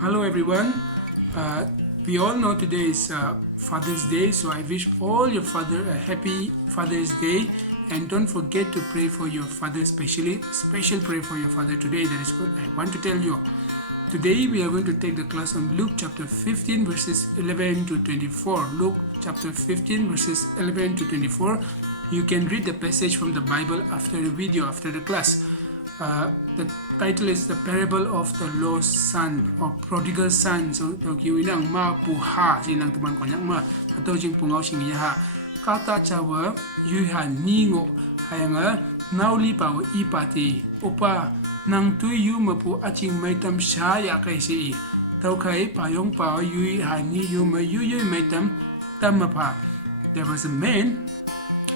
Hello everyone. We all know today is Father's Day, so I wish all your father a happy Father's Day, and don't forget to pray for your father, especially special pray for your father today. That is what I want to tell you. Today we are going to take the class on Luke chapter 15 verses 11 to 24. Luke chapter 15 verses 11 to 24. You can read the passage from the Bible after the video, after the class. The title is the parable of the lost son or prodigal son. So you inang ma puha sinang teman konyak ma atau jing pungau singi ha kata cawa yu ha ningo hayanga nauli pawa ipati opa nang tu yu mapu acing maitam saya kai si tau kai payong pawa yu ha ni yu ma yu maitam tamapa. There was a man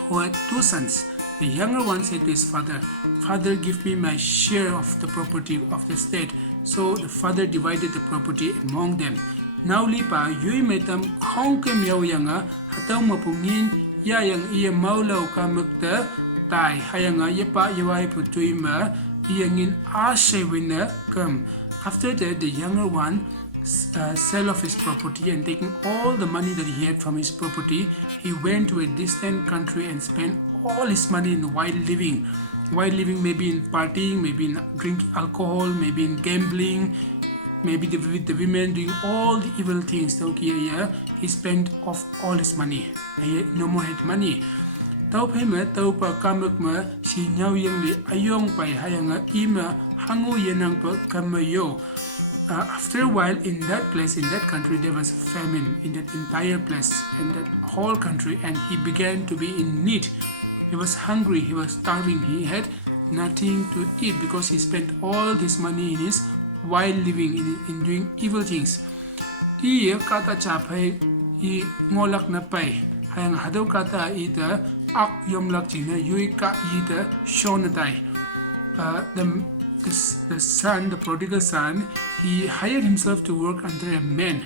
who had two sons. The younger one said to his father, "Father, give me my share of the property of the estate." So the father divided the property among them. Now lipa yui metam kong ke miao yanga hatau mapungin ya yang iya maulau ka mukta tai hayanga yepa yawai putuima iyangin ashe winner come. After that, the younger one sell off his property, and taking all the money that he had from his property, he went to a distant country and spent all his money in wild living. Wild living, maybe in partying, maybe in drinking alcohol, maybe in gambling, maybe with the women doing all the evil things. Okay, yeah, he spent off all his money. He no more had money. Tau pema tau pa kamak ma si nyau yang li ayong pai hayanga ima hangu yenang pa kamayo. After a while, in that place, in that country, there was famine in that entire place, in that whole country, and he began to be in need. He was hungry, he was starving, he had nothing to eat because he spent all this money in his wild living, in doing evil things. Iya kata capai I ngolak na pai, hayang hadaw kata ita ak yomlak china yui ka ita shonatai. The son, the prodigal son, he hired himself to work under a man,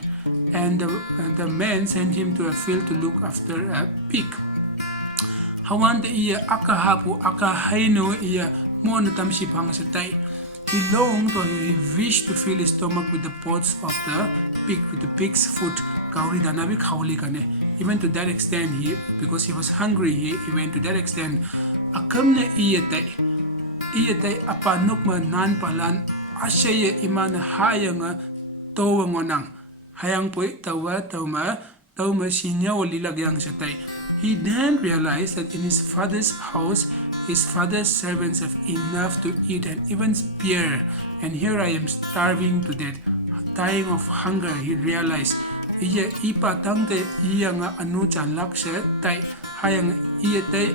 and the man sent him to a field to look after a pig. Hawan iya akahapu akahaino iya mo natam sipang sa tay. He longed or he wished to fill his stomach with the pods of the pig, with the pig's food. Kauri danabi kauli kane. Even to that extent, because he was hungry, he went to that extent. Akam na iya tay. Iya tay apanok ma nan palan asya iman hayang tawangonang hayang poy tawa tauma sinya walilagyang sa tay. He then realized that in his father's house, his father's servants have enough to eat and even spare, and here I am starving to death, dying of hunger. He realized iya ipatang te iya nga anu chanlak sa tay hayang iya tay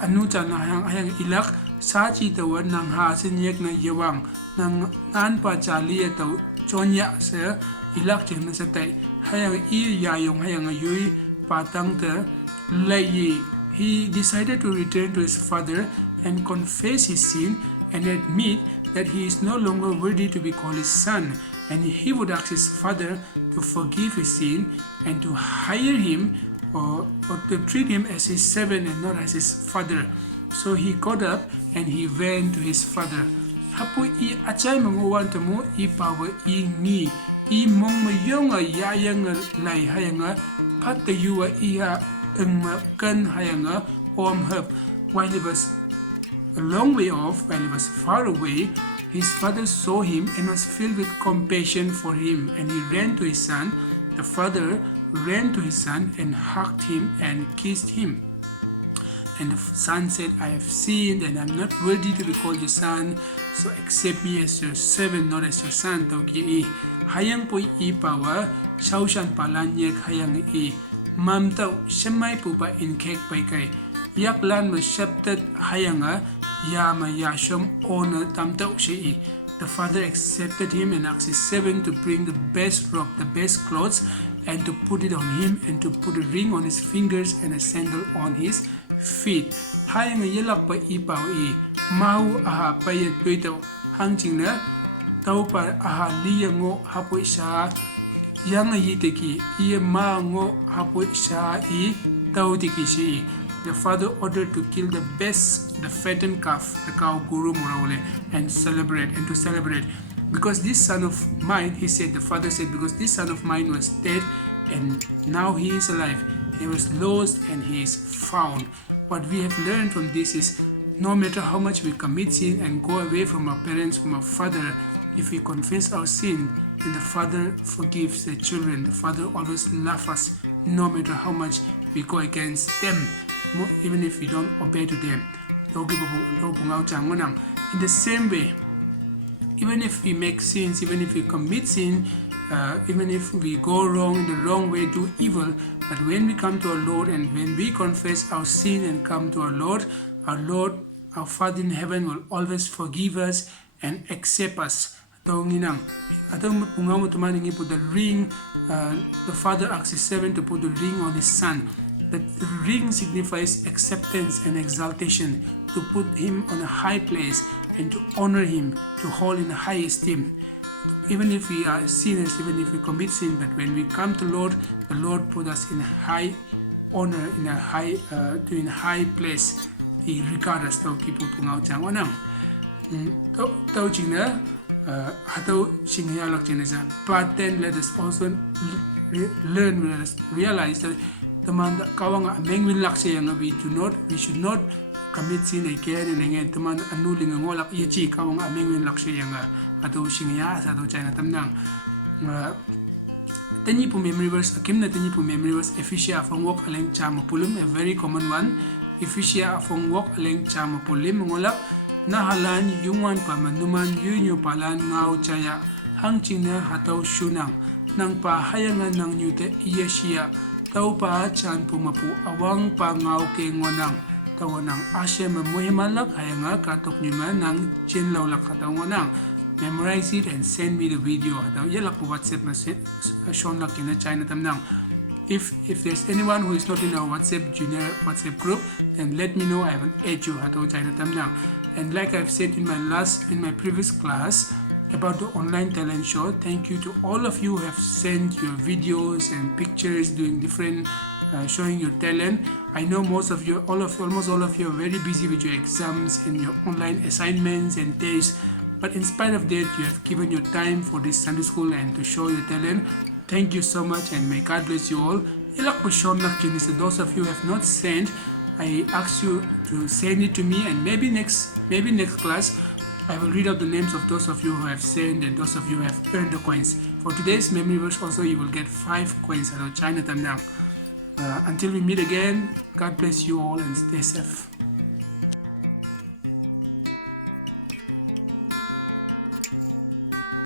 anu chan hayang ilak sa chitawan ng hasinyek na yawang ng nanpa chali ataw chonya sa ilak chin na sa tay hayang yayong hayang yui patang te layi. He decided to return to his father and confess his sin and admit that he is no longer worthy to be called his son, and he would ask his father to forgive his sin and to hire him or to treat him as his servant and not as his father. So he got up and he went to his father. Hapu I achay manguwan tamo I pawa I ngi I mong mayong yayang lay hayanga pat the yuwa iya kan hayanga om hub. While he was a long way off, while he was far away, his father saw him and was filled with compassion for him, and he ran to his son. The father ran to his son and hugged him and kissed him. And the son said, "I have sinned and I'm not worthy to be called your son, so accept me as your servant, not as your son." Tauki hayang po I pawa shaushan palanyek hayang I mamtaw shamay po ba in kek pay kay yaklan masyaptat hayanga yama yashom ona tamtaw siya. The father accepted him and asked his servant to bring the best robe, the best clothes, and to put it on him, and to put a ring on his fingers and a sandal on his feet. Hayang yelak pa ipaw mahu aha payat tuitaw hangching na tau pa aha liyango hapoy sa yang yiteki iya mango hapoy sa tau tiki si. The father ordered to kill the fattened calf, the cow guru moraule, and to celebrate. because this son of mine, he said, the father said, because this son of mine was dead and now he is alive. He was lost and he is found. What we have learned from this is no matter how much we commit sin and go away from our parents, from our father, if we confess our sin, then the father forgives the children. The father always loves us no matter how much we go against them, even if we don't obey to them. In the same way, even if we make sins, even if we commit sin, even if we go wrong in the wrong way, do evil, but when we come to our Lord and when we confess our sin and come to our Lord, our Father in heaven will always forgive us and accept us. The ring, the father asked his servant to put the ring on his son. The ring signifies acceptance and exaltation, to put him on a high place and to honor him, to hold in high esteem. Even if we are sinners, even if we commit sin, but when we come to Lord, the Lord put us in high honor, in a high place. He regards us to keep pungao chang onang. Tau chingna hatau chingya lak chingna. Part 10, let us also learn, let us realize that the man kawang mengwin lak sayang we should not commit sin again and again. The man anuling ngolak yachi kawang mengwin lak sayang atau chingya sa atau china tamnang. Tani pu memory verse akim na tani pu memory verse Ephesia afong walk aleng chamapulum, a very common one. Ephesia afong walk aleng chamapulim ngolak nahalan yungwan pamanuman yunyo palan ngau chaya hangching na hataw shunang nang pahayangan ng nyute iyasya tau pa chan pumapu awang pa ngau ke ngonang tawanang asya mamuhimalak hayanga katok nyuman ng chinlawlak hataw ngonang. Memorize it and send me the video hataw yalak po WhatsApp na shon lak na China tamnang. If there's anyone who is not in our junior WhatsApp group, then let me know. I will add you hataw China tamnang. And like I've said in my previous class about the online talent show, thank you to all of you who have sent your videos and pictures doing different showing your talent. I know almost all of you are very busy with your exams and your online assignments and tests, but in spite of that, you have given your time for this Sunday school and to show your talent. Thank you so much, and may God bless you all. Those of you who have not sent, I ask you to send it to me, and maybe next class I will read out the names of those of you who have sent and those of you who have earned the coins. For today's memory verse also, you will get 5 coins at China Tamnang. Until we meet again, God bless you all and stay safe.